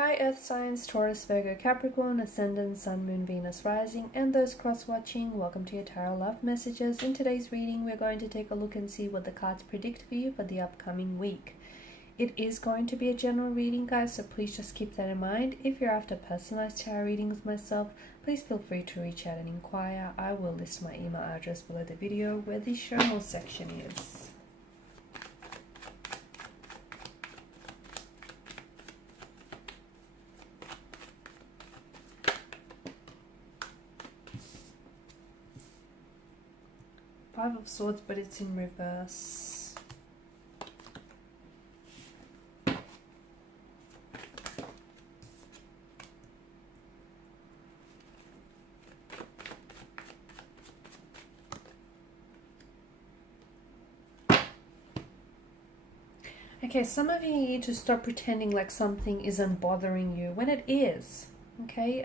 Hi Earth signs, Taurus, Virgo, Capricorn, Ascendant, Sun, Moon, Venus, Rising, and those cross-watching. Welcome to your Tarot Love Messages. In today's reading, we're going to take a look and see what the cards predict for you for the upcoming week. It is going to be a general reading, guys, so please just keep that in mind. If you're after personalized tarot readings with myself, please feel free to reach out and inquire. I will list my email address below the video where the show more section is. Five of Swords, but it's in reverse. Okay, some of you need to stop pretending like something isn't bothering you when it is. Okay,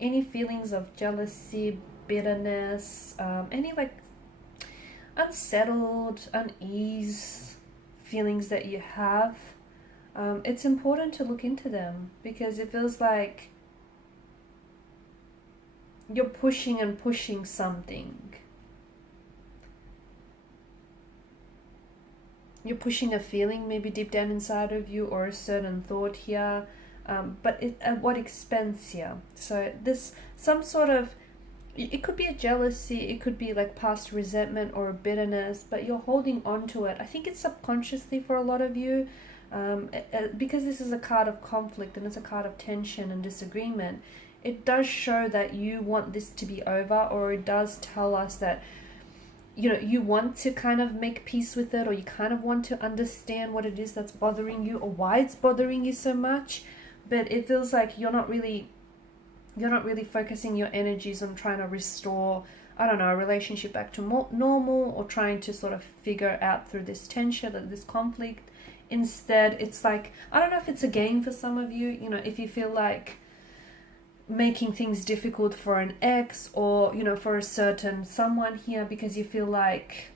any feelings of jealousy, bitterness, any unsettled, unease feelings that you have, it's important to look into them because it feels like you're pushing and pushing something. You're pushing a feeling maybe deep down inside of you or a certain thought here, but at what expense here? So this, some sort of, it could be a jealousy, it could be like past resentment or a bitterness, but you're holding on to it. I think it's subconsciously for a lot of you, because this is a card of conflict and it's a card of tension and disagreement. It does show that you want this to be over, or it does tell us that, you know, you want to kind of make peace with it, or you kind of want to understand what it is that's bothering you or why it's bothering you so much. But it feels like you're not really focusing your energies on trying to restore, I don't know, a relationship back to more normal, or trying to sort of figure out through this tension or this conflict. Instead, it's like, I don't know if it's a game for some of you, you know, if you feel like making things difficult for an ex, or, you know, for a certain someone here, because you feel like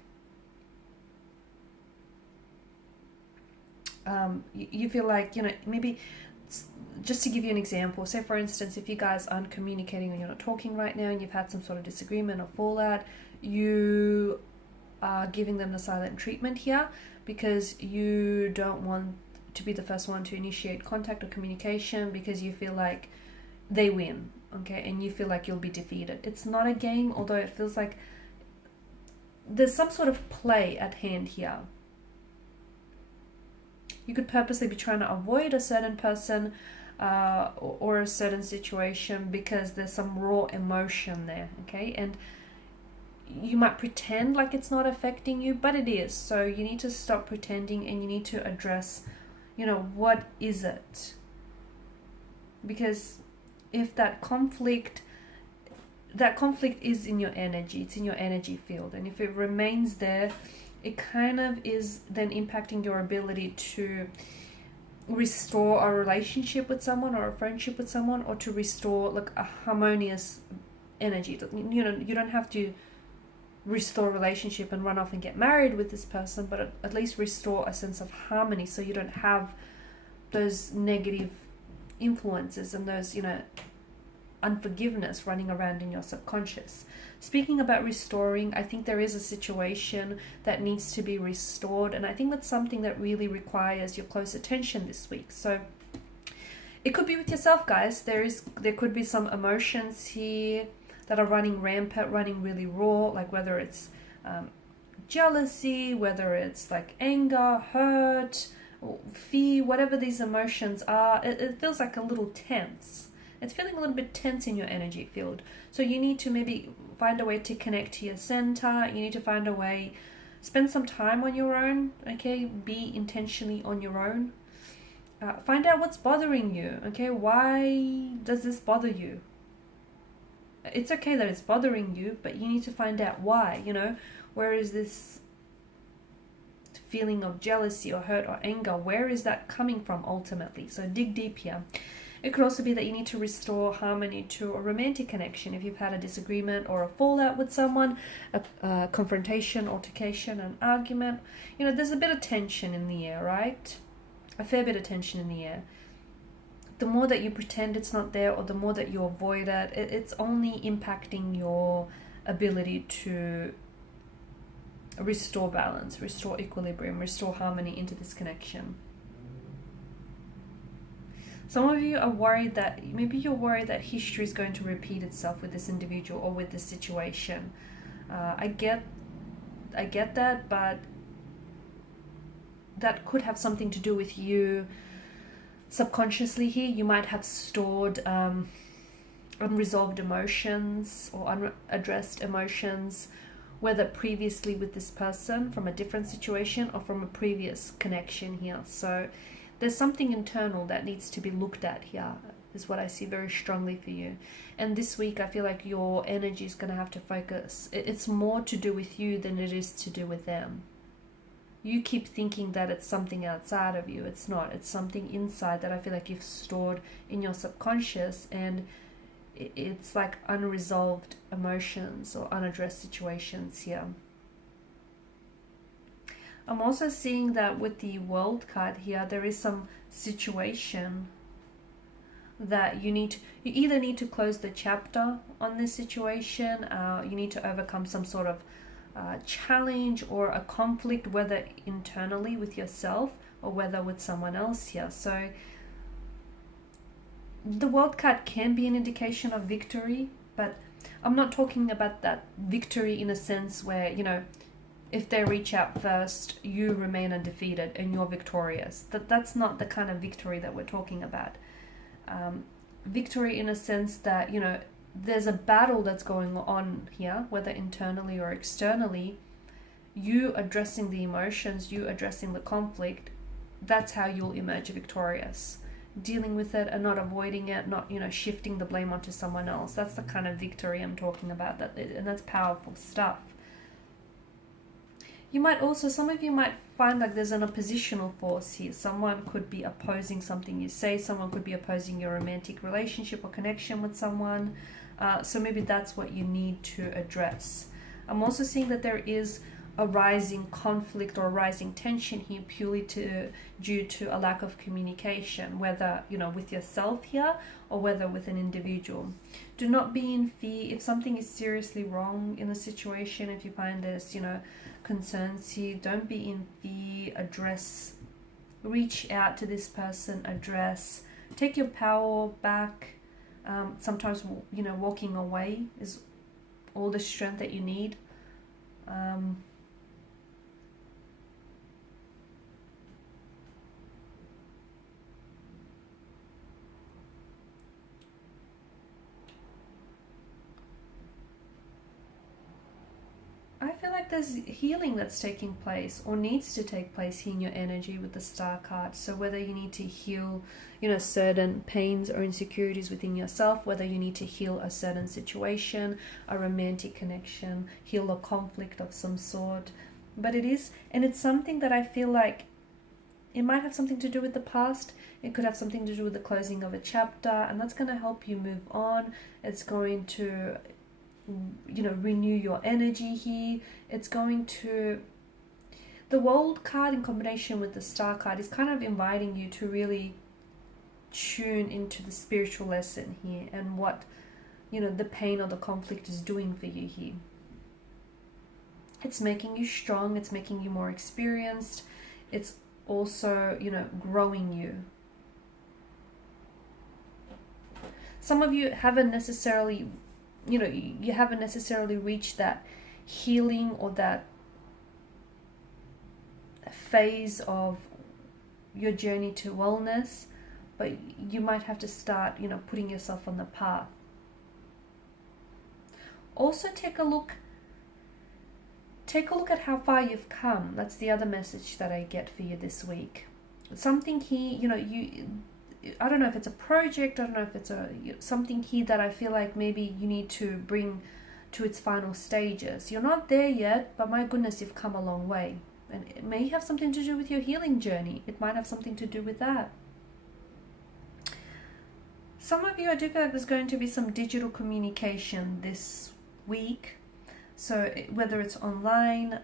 you know, maybe, just to give you an example, say for instance, if you guys aren't communicating or you're not talking right now and you've had some sort of disagreement or fallout, you are giving them the silent treatment here because you don't want to be the first one to initiate contact or communication, because you feel like they win, okay, and you feel like you'll be defeated. It's not a game, although it feels like there's some sort of play at hand here. You could purposely be trying to avoid a certain person or a certain situation because there's some raw emotion there, okay? And you might pretend like it's not affecting you, but it is. So you need to stop pretending and you need to address, you know, what is it? Because if that conflict is in your energy, it's in your energy field, and if it remains there, it kind of is then impacting your ability to restore a relationship with someone or a friendship with someone, or to restore like a harmonious energy. You know, you don't have to restore a relationship and run off and get married with this person, but at least restore a sense of harmony, so you don't have those negative influences and those, you know, unforgiveness running around in your subconscious. Speaking about restoring, I think there is a situation that needs to be restored, and I think that's something that really requires your close attention this week. So it could be with yourself, guys. There could be some emotions here that are running rampant, running really raw, like whether it's jealousy, whether it's like anger, hurt, fear, whatever these emotions are. It feels like a little tense. It's feeling a little bit tense in your energy field. So you need to maybe find a way to connect to your center. You need to find a way, spend some time on your own, okay? Be intentionally on your own. Find out what's bothering you, okay? Why does this bother you? It's okay that it's bothering you, but you need to find out why, you know? Where is this feeling of jealousy or hurt or anger? Where is that coming from ultimately? So dig deep here. It could also be that you need to restore harmony to a romantic connection. If you've had a disagreement or a fallout with someone, a confrontation, altercation, an argument, you know, there's a bit of tension in the air, right? A fair bit of tension in the air. the more that you pretend it's not there, or the more that you avoid it, it's only impacting your ability to restore balance, restore equilibrium, restore harmony into this connection. Some of you are worried that, maybe you're worried that history is going to repeat itself with this individual or with this situation. I get that, but that could have something to do with you subconsciously here. You might have stored unresolved emotions or unaddressed emotions, whether previously with this person from a different situation or from a previous connection here. So there's something internal that needs to be looked at here, is what I see very strongly for you. And this week I feel like your energy is going to have to focus. It's more to do with you than it is to do with them. You keep thinking that it's something outside of you. It's not. It's something inside that I feel like you've stored in your subconscious, and it's like unresolved emotions or unaddressed situations here. I'm also seeing that with the World card here, there is some situation that you either need to close the chapter on this situation, you need to overcome some sort of challenge or a conflict, whether internally with yourself or whether with someone else here. So the World card can be an indication of victory, but I'm not talking about that victory in a sense where, you know, if they reach out first, you remain undefeated and you're victorious. That's not the kind of victory that we're talking about. Victory in a sense that, you know, there's a battle that's going on here, whether internally or externally. You addressing the emotions, you addressing the conflict, that's how you'll emerge victorious. Dealing with it and not avoiding it, not, you know, shifting the blame onto someone else. That's the kind of victory I'm talking about, and that's powerful stuff. You might also, some of you might find like there's an oppositional force here. Someone could be opposing something you say. Someone could be opposing your romantic relationship or connection with someone. So maybe that's what you need to address. I'm also seeing that there is a rising conflict or a rising tension here purely due to a lack of communication, whether, you know, with yourself here or whether with an individual. Do not be in fear. If something is seriously wrong in a situation, if you find there's, you know, concerns here, don't be in fear. Address, reach out to this person, address, take your power back. Sometimes, you know, walking away is all the strength that you need. I feel like there's healing that's taking place or needs to take place here in your energy with the Star card. So whether you need to heal, you know, certain pains or insecurities within yourself, whether you need to heal a certain situation, a romantic connection, heal a conflict of some sort. But it is, and it's something that I feel like it might have something to do with the past. It could have something to do with the closing of a chapter, and that's going to help you move on. It's going to, you know, renew your energy here. It's going to, the World card in combination with the Star card is kind of inviting you to really tune into the spiritual lesson here and what, you know, the pain or the conflict is doing for you here. It's making you strong. It's making you more experienced. It's also, you know, growing you. Some of you haven't necessarily, you know, you haven't necessarily reached that healing or that phase of your journey to wellness, but you might have to start, you know, putting yourself on the path. Also take a look at how far you've come. That's the other message that I get for you this week. Something here, you know, I don't know if it's a project, I don't know if it's something here that I feel like maybe you need to bring to its final stages. You're not there yet, but my goodness, you've come a long way. And it may have something to do with your healing journey. It might have something to do with that. Some of you, I do feel like there's going to be some digital communication this week. So whether it's online,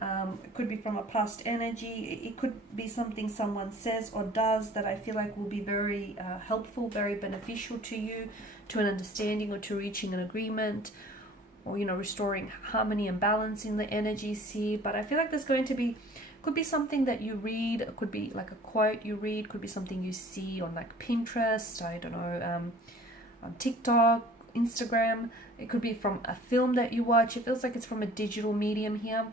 it could be from a past energy, it could be something someone says or does that I feel like will be very helpful, very beneficial to you, to an understanding or to reaching an agreement, or, you know, restoring harmony and balance in the energies here. But I feel like there's going to be, could be something that you read, it could be like a quote you read, could be something you see on like Pinterest, I don't know, on TikTok, Instagram. It could be from a film that you watch. It feels like it's from a digital medium here.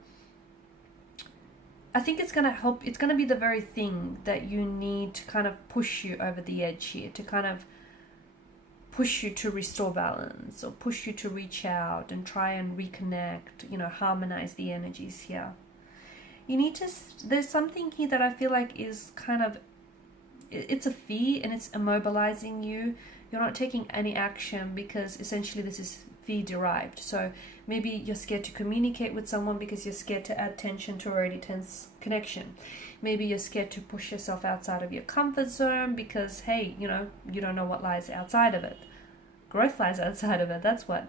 I think it's going to help. It's going to be the very thing that you need to kind of push you over the edge here, to kind of push you to restore balance, or push you to reach out and try and reconnect, you know, harmonize the energies here. You need to, there's something here that I feel like is kind of, it's a fear and it's immobilizing you. You're not taking any action because essentially this is fear derived. So maybe you're scared to communicate with someone because you're scared to add tension to already tense connection. Maybe you're scared to push yourself outside of your comfort zone because, hey, you know, you don't know what lies outside of it. Growth lies outside of it, that's what.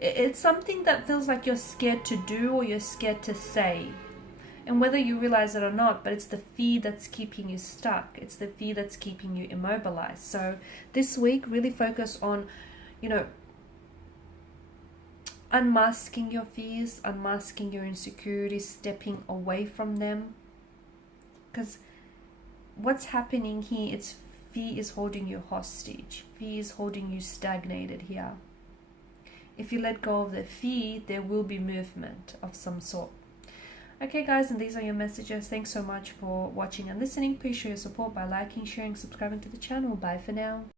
It's something that feels like you're scared to do or you're scared to say. And whether you realize it or not, but it's the fear that's keeping you stuck. It's the fear that's keeping you immobilized. So this week, really focus on, you know, unmasking your fears, unmasking your insecurities, stepping away from them. Because what's happening here, it's fear is holding you hostage. Fear is holding you stagnated here. If you let go of the fear, there will be movement of some sort. Okay guys, and these are your messages. Thanks so much for watching and listening. Please show your support by liking, sharing, subscribing to the channel. Bye for now.